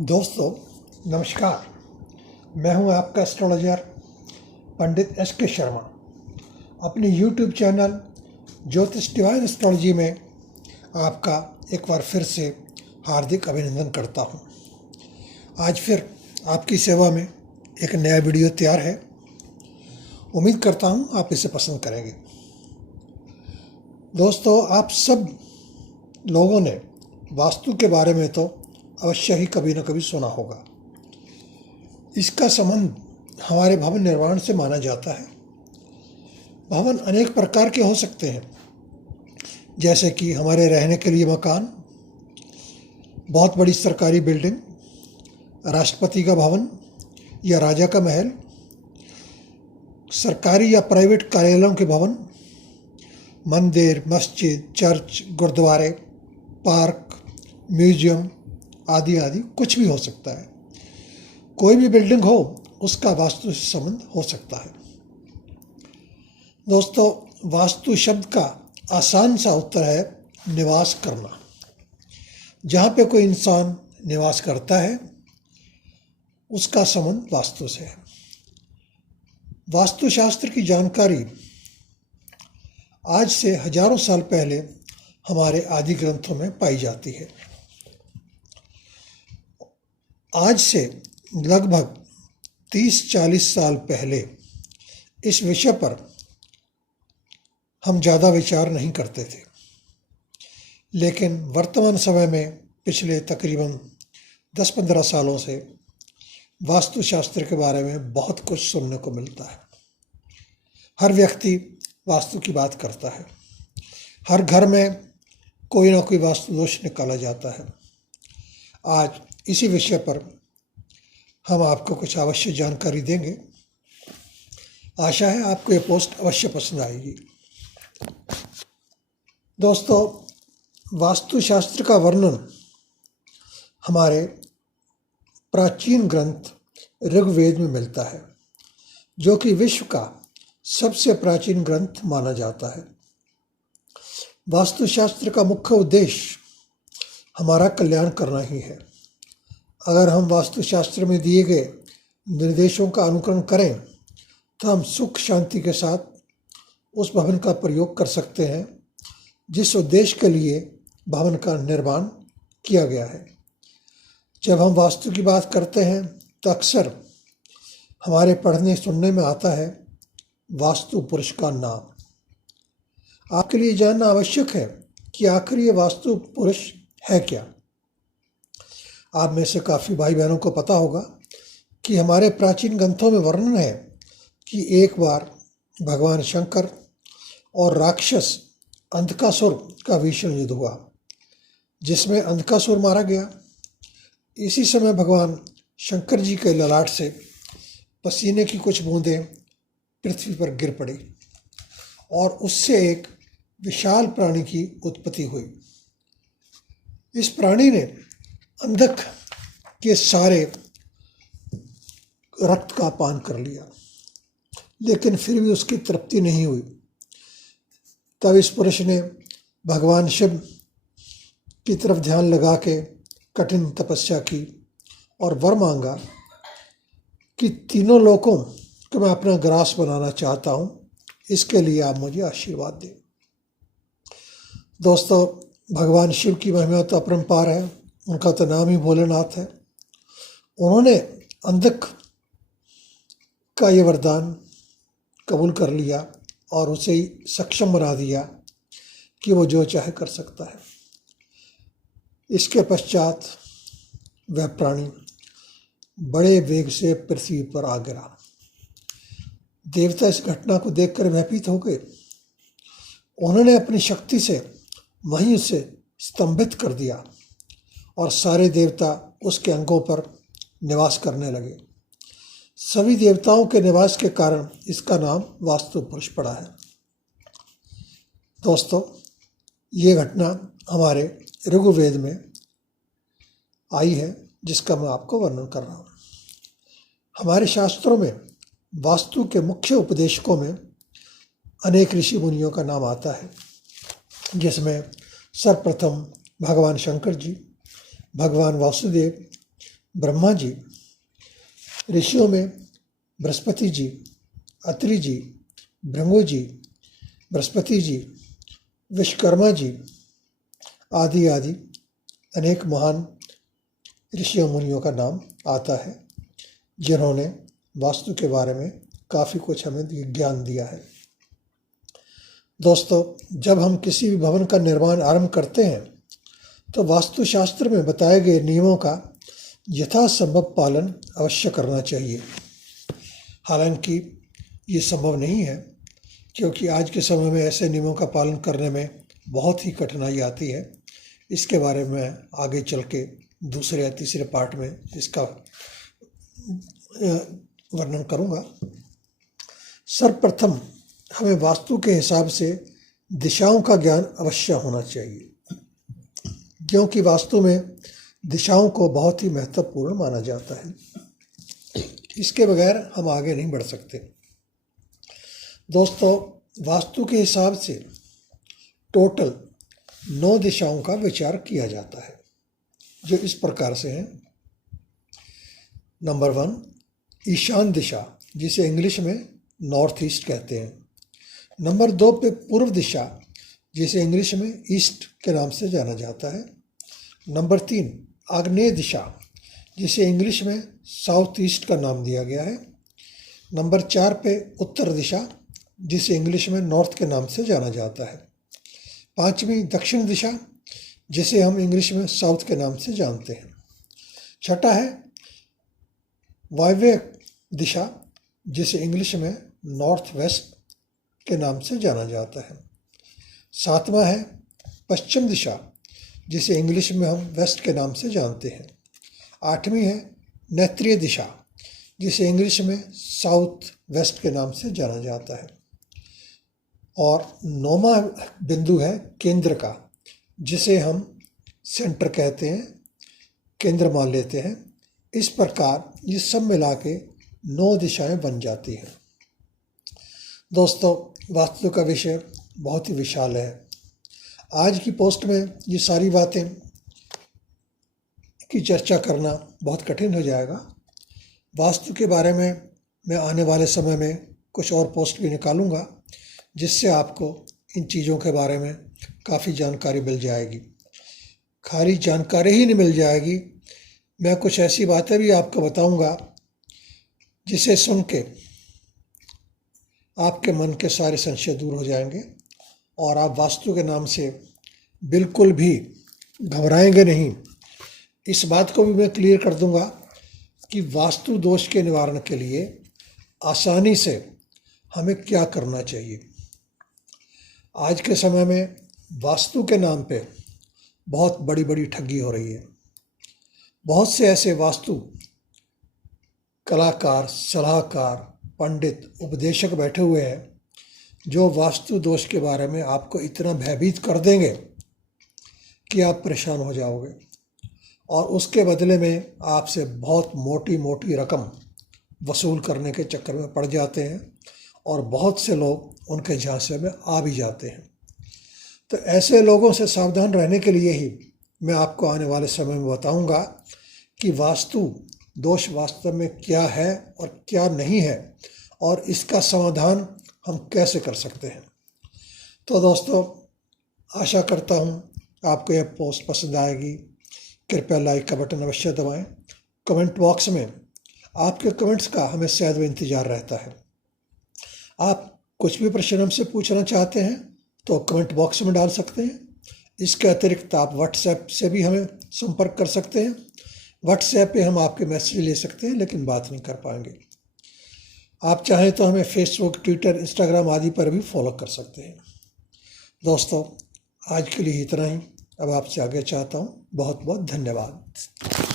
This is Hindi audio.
दोस्तों नमस्कार। मैं हूं आपका एस्ट्रोलॉजर पंडित एस.के. शर्मा। अपने यूट्यूब चैनल ज्योतिष डिवाइन एस्ट्रोलॉजी में आपका एक बार फिर से हार्दिक अभिनंदन करता हूं। आज फिर आपकी सेवा में एक नया वीडियो तैयार है। उम्मीद करता हूं आप इसे पसंद करेंगे। दोस्तों, आप सब लोगों ने वास्तु के बारे में तो अवश्य ही कभी न कभी सुना होगा। इसका संबंध हमारे भवन निर्माण से माना जाता है। भवन अनेक प्रकार के हो सकते हैं, जैसे कि हमारे रहने के लिए मकान, बहुत बड़ी सरकारी बिल्डिंग, राष्ट्रपति का भवन या राजा का महल, सरकारी या प्राइवेट कार्यालयों के भवन, मंदिर, मस्जिद, चर्च, गुरुद्वारे, पार्क, म्यूजियम आदि आदि कुछ भी हो सकता है। कोई भी बिल्डिंग हो, उसका वास्तु से संबंध हो सकता है। दोस्तों, वास्तु शब्द का आसान सा उत्तर है निवास करना। जहाँ पे कोई इंसान निवास करता है, उसका संबंध वास्तु से है। वास्तुशास्त्र की जानकारी आज से हजारों साल पहले हमारे आदि ग्रंथों में पाई जाती है। आज से लगभग 30-40 साल पहले इस विषय पर हम ज़्यादा विचार नहीं करते थे, लेकिन वर्तमान समय में पिछले तकरीबन 10-15 सालों से वास्तुशास्त्र के बारे में बहुत कुछ सुनने को मिलता है। हर व्यक्ति वास्तु की बात करता है। हर घर में कोई ना कोई वास्तु दोष निकाला जाता है। आज इसी विषय पर हम आपको कुछ आवश्यक जानकारी देंगे। आशा है आपको ये पोस्ट अवश्य पसंद आएगी। दोस्तों, वास्तुशास्त्र का वर्णन हमारे प्राचीन ग्रंथ ऋग्वेद में मिलता है, जो कि विश्व का सबसे प्राचीन ग्रंथ माना जाता है। वास्तुशास्त्र का मुख्य उद्देश्य हमारा कल्याण करना ही है। अगर हम वास्तुशास्त्र में दिए गए निर्देशों का अनुकरण करें, तो हम सुख शांति के साथ उस भवन का प्रयोग कर सकते हैं जिस उद्देश्य के लिए भवन का निर्माण किया गया है। जब हम वास्तु की बात करते हैं, तो अक्सर हमारे पढ़ने सुनने में आता है वास्तु पुरुष का नाम। आपके लिए जानना आवश्यक है कि आखिर ये वास्तु पुरुष है क्या। आप में से काफ़ी भाई बहनों को पता होगा कि हमारे प्राचीन ग्रंथों में वर्णन है कि एक बार भगवान शंकर और राक्षस अंधकासुर का भीषण युद्ध हुआ, जिसमें अंधकासुर मारा गया। इसी समय भगवान शंकर जी के ललाट से पसीने की कुछ बूंदें पृथ्वी पर गिर पड़ी और उससे एक विशाल प्राणी की उत्पत्ति हुई। इस प्राणी ने अंधक के सारे रक्त का पान कर लिया, लेकिन फिर भी उसकी तृप्ति नहीं हुई। तब इस पुरुष ने भगवान शिव की तरफ ध्यान लगा के कठिन तपस्या की और वर मांगा कि तीनों लोकों को मैं अपना ग्रास बनाना चाहता हूँ, इसके लिए आप मुझे आशीर्वाद दें। दोस्तों, भगवान शिव की महिमा तो अपरंपार है। उनका तो नाम ही भोलेनाथ है। उन्होंने अंधक का ये वरदान कबूल कर लिया और उसे सक्षम बना दिया कि वो जो चाहे कर सकता है। इसके पश्चात वह प्राणी बड़े वेग से पृथ्वी पर आ गिरा। देवता इस घटना को देखकर भयभीत हो गए। उन्होंने अपनी शक्ति से वहीं उसे स्तंभित कर दिया और सारे देवता उसके अंगों पर निवास करने लगे। सभी देवताओं के निवास के कारण इसका नाम वास्तु पुरुष पड़ा है। दोस्तों, ये घटना हमारे ऋग्वेद में आई है, जिसका मैं आपको वर्णन कर रहा हूँ। हमारे शास्त्रों में वास्तु के मुख्य उपदेशकों में अनेक ऋषि मुनियों का नाम आता है, जिसमें सर्वप्रथम भगवान शंकर जी, भगवान वासुदेव, ब्रह्मा जी, ऋषियों में बृहस्पति जी, अत्रि जी, भृगु जी, बृहस्पति जी, विश्वकर्मा जी आदि आदि अनेक महान ऋषियों मुनियों का नाम आता है, जिन्होंने वास्तु के बारे में काफ़ी कुछ हमें ज्ञान दिया है। दोस्तों, जब हम किसी भी भवन का निर्माण आरंभ करते हैं तो वास्तुशास्त्र में बताए गए नियमों का यथासंभव पालन अवश्य करना चाहिए। हालांकि ये संभव नहीं है, क्योंकि आज के समय में ऐसे नियमों का पालन करने में बहुत ही कठिनाई आती है। इसके बारे में आगे चल के दूसरे या तीसरे पार्ट में इसका वर्णन करूँगा। सर्वप्रथम हमें वास्तु के हिसाब से दिशाओं का ज्ञान अवश्य होना चाहिए, क्योंकि वास्तु में दिशाओं को बहुत ही महत्वपूर्ण माना जाता है। इसके बगैर हम आगे नहीं बढ़ सकते। दोस्तों, वास्तु के हिसाब से टोटल 9 दिशाओं का विचार किया जाता है, जो इस प्रकार से हैं। नंबर 1, ईशान दिशा, जिसे इंग्लिश में नॉर्थ ईस्ट कहते हैं। नंबर 2 पे पूर्व दिशा, जिसे इंग्लिश में ईस्ट के नाम से जाना जाता है। नंबर 3, आग्नेय दिशा, जिसे इंग्लिश में साउथ ईस्ट का नाम दिया गया है। नंबर 4 पे उत्तर दिशा, जिसे इंग्लिश में नॉर्थ के नाम से जाना जाता है। 5वीं दक्षिण दिशा, जिसे हम इंग्लिश में साउथ के नाम से जानते हैं। 6ठा है वायव्य दिशा, जिसे इंग्लिश में नॉर्थ वेस्ट के नाम से जाना जाता है। 7वां है पश्चिम दिशा, जिसे इंग्लिश में हम वेस्ट के नाम से जानते हैं। 8वीं है नैत्रीय दिशा, जिसे इंग्लिश में साउथ वेस्ट के नाम से जाना जाता है। और 9वां बिंदु है केंद्र का, जिसे हम सेंटर कहते हैं, केंद्र मान लेते हैं। इस प्रकार ये सब मिला के 9 दिशाएं बन जाती हैं। दोस्तों, वास्तु का विषय बहुत ही विशाल है। आज की पोस्ट में ये सारी बातें की चर्चा करना बहुत कठिन हो जाएगा। वास्तु के बारे में मैं आने वाले समय में कुछ और पोस्ट भी निकालूंगा, जिससे आपको इन चीज़ों के बारे में काफ़ी जानकारी मिल जाएगी। खाली जानकारी ही नहीं मिल जाएगी, मैं कुछ ऐसी बातें भी आपको बताऊंगा जिसे सुन के आपके मन के सारे संशय दूर हो जाएंगे और आप वास्तु के नाम से बिल्कुल भी घबराएंगे नहीं। इस बात को भी मैं क्लियर कर दूंगा कि वास्तु दोष के निवारण के लिए आसानी से हमें क्या करना चाहिए। आज के समय में वास्तु के नाम पे बहुत बड़ी बड़ी ठगी हो रही है। बहुत से ऐसे वास्तु कलाकार, सलाहकार, पंडित, उपदेशक बैठे हुए हैं जो वास्तु दोष के बारे में आपको इतना भयभीत कर देंगे कि आप परेशान हो जाओगे और उसके बदले में आपसे बहुत मोटी मोटी रकम वसूल करने के चक्कर में पड़ जाते हैं और बहुत से लोग उनके झांसे में आ भी जाते हैं। तो ऐसे लोगों से सावधान रहने के लिए ही मैं आपको आने वाले समय में बताऊंगा कि वास्तु दोष वास्तव में क्या है और क्या नहीं है और इसका समाधान हम कैसे कर सकते हैं। तो दोस्तों, आशा करता हूँ आपको यह पोस्ट पसंद आएगी। कृपया लाइक का बटन अवश्य दबाएं। कमेंट बॉक्स में आपके कमेंट्स का हमें शायद में इंतज़ार रहता है। आप कुछ भी प्रश्न हमसे पूछना चाहते हैं तो कमेंट बॉक्स में डाल सकते हैं। इसके अतिरिक्त आप व्हाट्सएप से भी हमें संपर्क कर सकते हैं। व्हाट्सएप पे हम आपके मैसेज ले सकते हैं, लेकिन बात नहीं कर पाएंगे। आप चाहें तो हमें फेसबुक, ट्विटर, इंस्टाग्राम आदि पर भी फॉलो कर सकते हैं। दोस्तों, आज के लिए इतना ही। अब आपसे आगे चाहता हूँ। बहुत बहुत धन्यवाद।